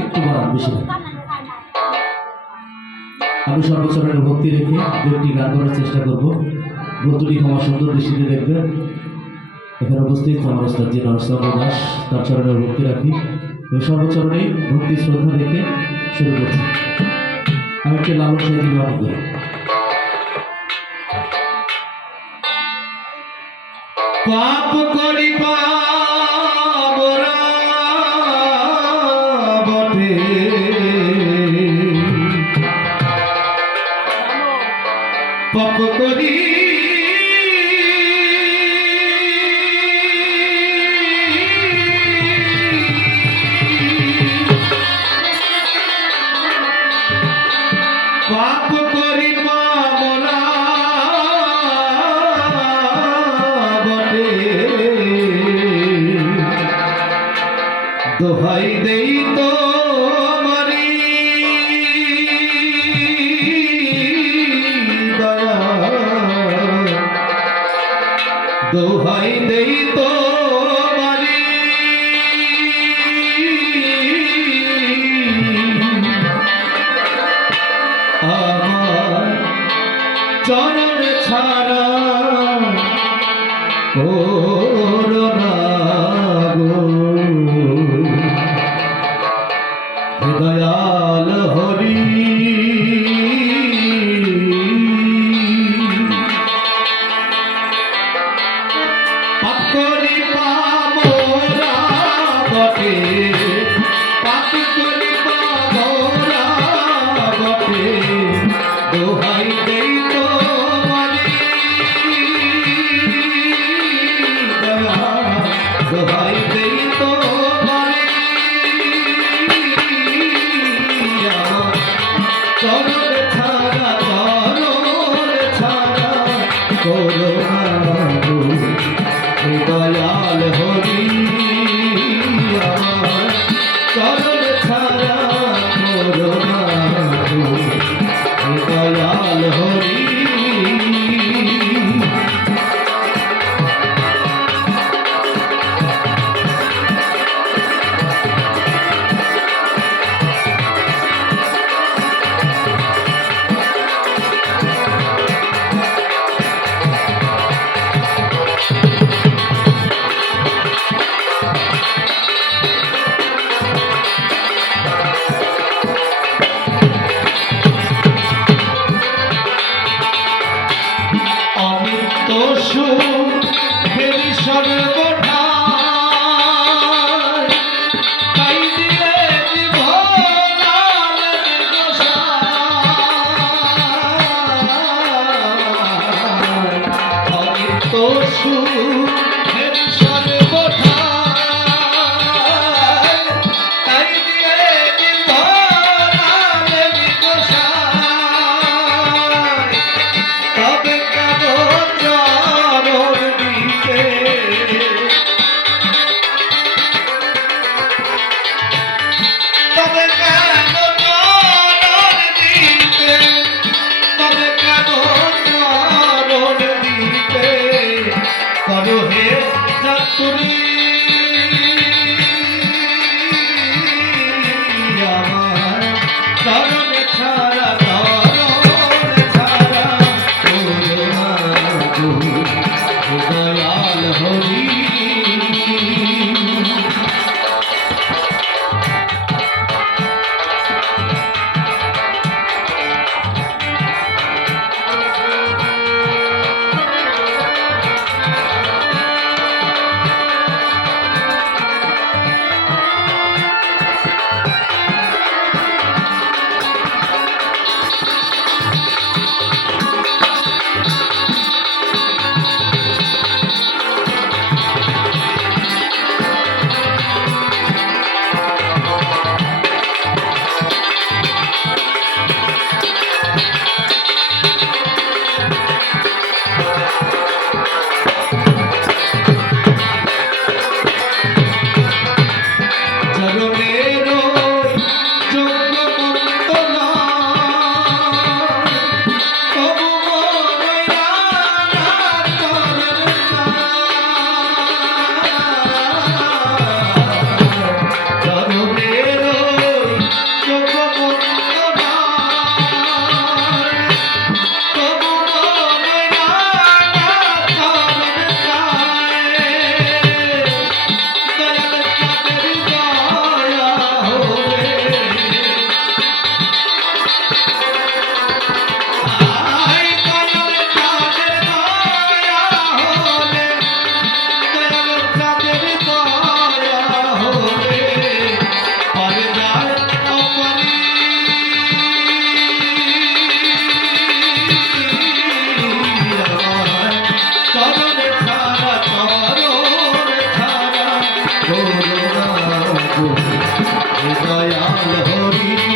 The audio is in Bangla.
একটু বাড়ান, বেশি না। আমি সর্বচরণের ভক্তি রেখে দুটি গান করার চেষ্টা করব। ভক্তটি ক্ষমা সুন্দর দৃষ্টিতে দেখবেন। এখানে উপস্থিত আমার ওস্তাদ জি নরসিংহ দাস, তার চরণের ভক্তি রাখি এবং সর্বচরণেই ভক্তি শ্রদ্ধা রেখে শুরু করছি। আমি একটি লালন সাহিত্য গান করি। পাপ করি পাবরা বটে, পাপ করি পাপ করি পাবরা বটে, দোহাই দেই তো মারি দয়া, দোহাই দেই তো মারি আমার চরণ ছাড়া করোনা গো, দয়াল হরি পাপ করি পাবরা বটে, পাপ করি পাবরা বটে, দোহাই দেই তো মারি দয়া, দোহাই দেই তো মারি দয়াল হরি